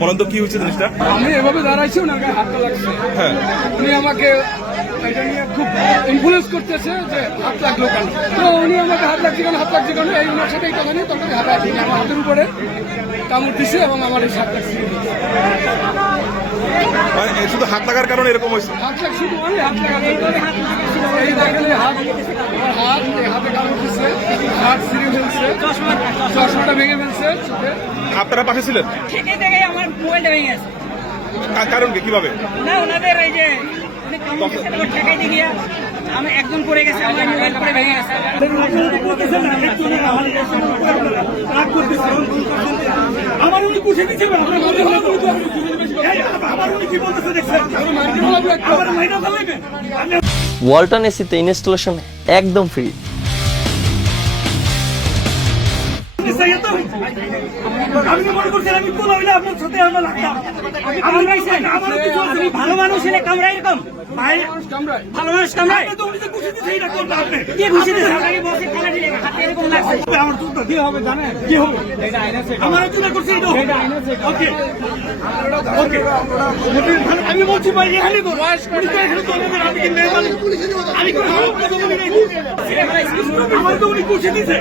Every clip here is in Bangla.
বলেন তো কি হয়েছে জিনিসটা? আমি এভাবে দাঁড়াইছি, ওনাকে হাতটা লাগছে। হ্যাঁ, উনি আমাকে এটা নিয়ে খুব ইনফ্লুয়েন্স করতেছে যে হাত লাগলো কেন, তো উনি আমাকে হাত লাগছে কেন এই ওনার সাথে এই কথা নিয়ে তখন হাত আছে আমার হাতের উপরে কামড় দিছে এবং আমার এই হাত লাগছে। মানে শুধু হাত লাগার কারণে এরকম হয়েছে? হাত লাগ শুধু আমি হাত লাগাচ্ছি, এই দেখেন হাতে কামড় দিচ্ছে, হাত ছিঁড়ে ফেলছে, চশমাটা ভেঙে ফেলছে চোখে। আপনারা পাশে ছিলেন? আমার মোবাইলটা ভেঙে গেছে। কারণ কি কিভাবে? না ওনাদের এই যে ঠেকাইতে গিয়া আমি একজন পড়ে গেছে, আমার মোবাইল পরে ভেঙে গেছে। আমার উনি পুষে দিচ্ছে, আমার উনি কি বলতেছে দেখছেন? ওয়ালটন এসিতে ইনস্টলেশন একদম ফ্রি। আমি মনে করছি আমি কোন হইলে আপনার সাথে আমরা লাগতাম। ভালো মানুষ হলে কামড়ায় এরকম ভালো মানুষ কামড়ায় তো উনি তো পুষে দিচ্ছে, এটা করতে আপনি কি বুঝে দিচ্ছে? আপনাকে বসে খেলা দিলে হাতে এরকম লাগছে। আমার জুতা দিয়ে হবে জানেন কি হবে? আমার জুতা করছে এটা ওকে ওকে। আমি বলছি ভাই এখানে তো উনি তো এখানে তো আমি কি মেয়ে মানুষ, আমি কি আমার তো উনি পুষে দিচ্ছে।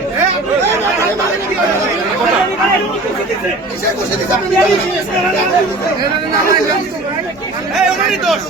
দোষ